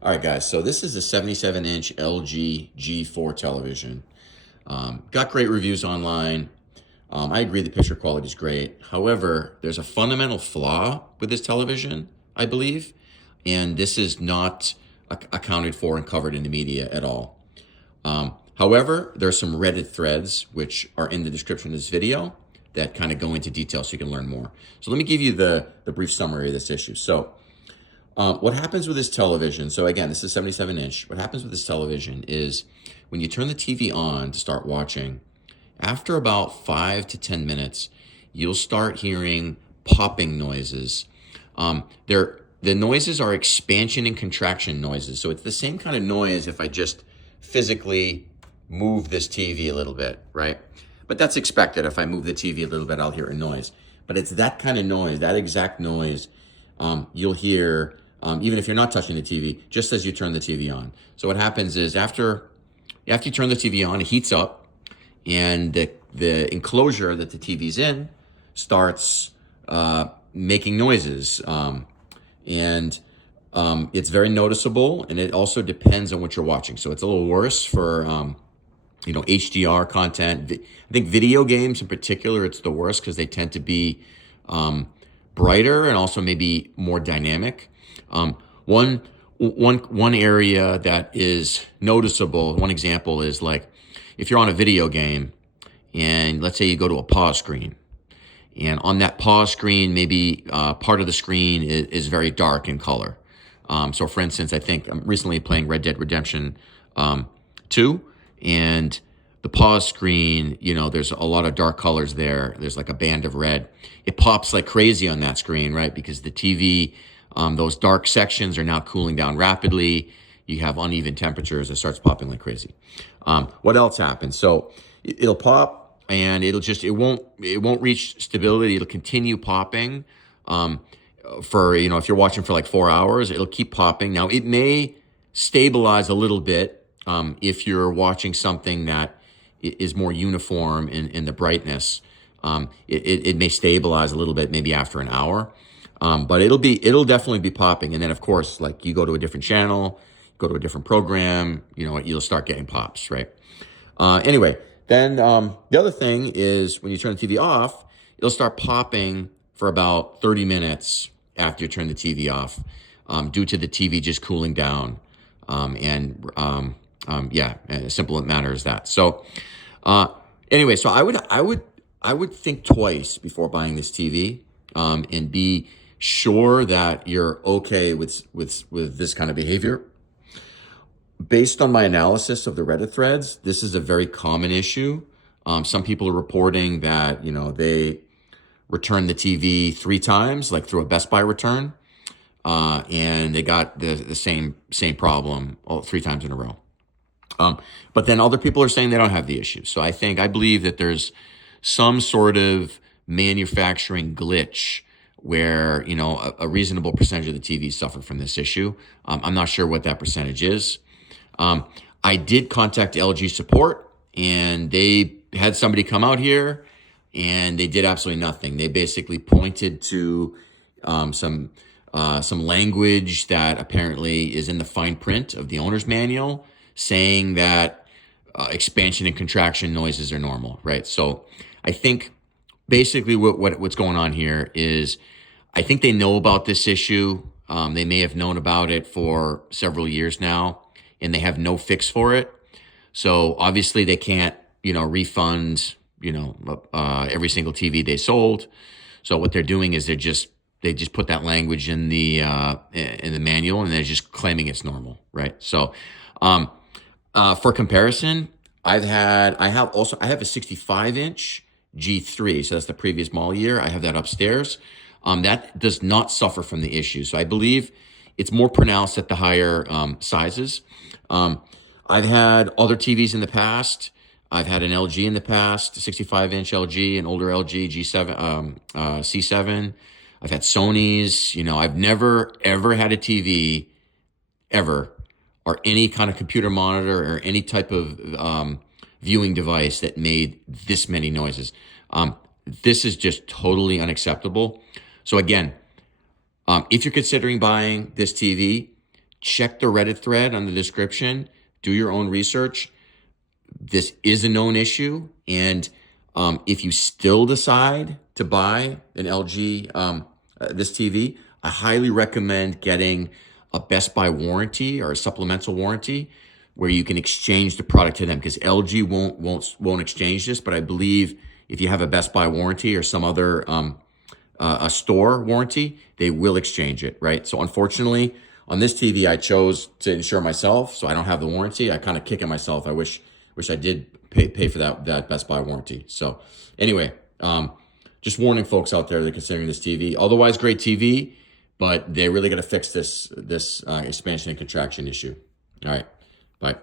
All right, guys, so this is a 77-inch LG G4 television. Got great reviews online. I agree the picture quality is great. However, there's a fundamental flaw with this television, I believe, and this is not accounted for and covered in the media at all. However, there are some Reddit threads which are in the description of this video that kind of go into detail so you can learn more. So let me give you the brief summary of this issue. So what happens with this television, so again, this is 77-inch. What happens with this television is when you turn the TV on to start watching, after about 5 to 10 minutes, you'll start hearing popping noises. The noises are expansion and contraction noises. So it's the same kind of noise if I just physically move this TV a little bit, right? But that's expected. If I move the TV a little bit, I'll hear a noise. But it's that kind of noise, that exact noise, you'll hear even if you're not touching the TV, just as you turn the TV on. So what happens is after you turn the TV on, it heats up, and the enclosure that the TV's in starts making noises, and it's very noticeable, and it also depends on what you're watching. So it's a little worse for HDR content. I think video games in particular, it's the worst because they tend to be brighter and also maybe more dynamic. One area that is noticeable, one example is like if you're on a video game and let's say you go to a pause screen, and on that pause screen, maybe part of the screen is very dark in color. So for instance, I think I'm recently playing Red Dead Redemption 2, and the pause screen, there's a lot of dark colors there. There's like a band of red. It pops like crazy on that screen, right? Because the TV, those dark sections are now cooling down rapidly. You have uneven temperatures. It starts popping like crazy. What else happens? So it'll pop, and it won't reach stability. It'll continue popping for, if you're watching for like 4 hours, it'll keep popping. Now it may stabilize a little bit if you're watching something that is more uniform in the brightness. It may stabilize a little bit maybe after an hour. But it'll definitely be popping. And then of course, like you go to a different channel, go to a different program, you'll start getting pops, right? Anyway, then the other thing is when you turn the TV off, it'll start popping for about 30 minutes after you turn the TV off, due to the TV just cooling down. As simple a matter as that. So anyway, so I would think twice before buying this TV, and be sure that you're okay with this kind of behavior. Based on my analysis of the Reddit threads, this is a very common issue. Some people are reporting that, they returned the TV 3 times, like through a Best Buy return, and they got the same problem all 3 times in a row. But then other people are saying they don't have the issue. So I believe that there's some sort of manufacturing glitch where, a reasonable percentage of the TVs suffer from this issue. I'm not sure what that percentage is. I did contact LG support, and they had somebody come out here, and they did absolutely nothing. They basically pointed to some language that apparently is in the fine print of the owner's manual, saying that expansion and contraction noises are normal, right? So I think basically what's going on here is I think they know about this issue. They may have known about it for several years now, and they have no fix for it. So obviously they can't, refund, every single TV they sold. So what they're doing is they just put that language in the manual, and they're just claiming it's normal, right? So for comparison, I have a 65-inch G3, so that's the previous model year. I have that upstairs. That does not suffer from the issue. So I believe it's more pronounced at the higher sizes. I've had other TVs in the past. I've had an LG in the past, a 65-inch LG, an older LG G7, C7. I've had Sony's. I've never, ever had a TV, ever, or any kind of computer monitor or any type of viewing device that made this many noises. This is just totally unacceptable. So again, if you're considering buying this TV, check the Reddit thread on the description, do your own research. This is a known issue. And if you still decide to buy an LG, this TV, I highly recommend getting a Best Buy warranty or a supplemental warranty where you can exchange the product to them, because LG won't exchange this. But I believe if you have a Best Buy warranty or some other a store warranty, they will exchange it, right? So unfortunately, on this TV, I chose to insure myself, so I don't have the warranty. I kind of kicking myself. I wish I did pay for that Best Buy warranty. So anyway, just warning folks out there that are considering this TV. Otherwise, great TV, but they really got to fix this expansion and contraction issue. All right, bye.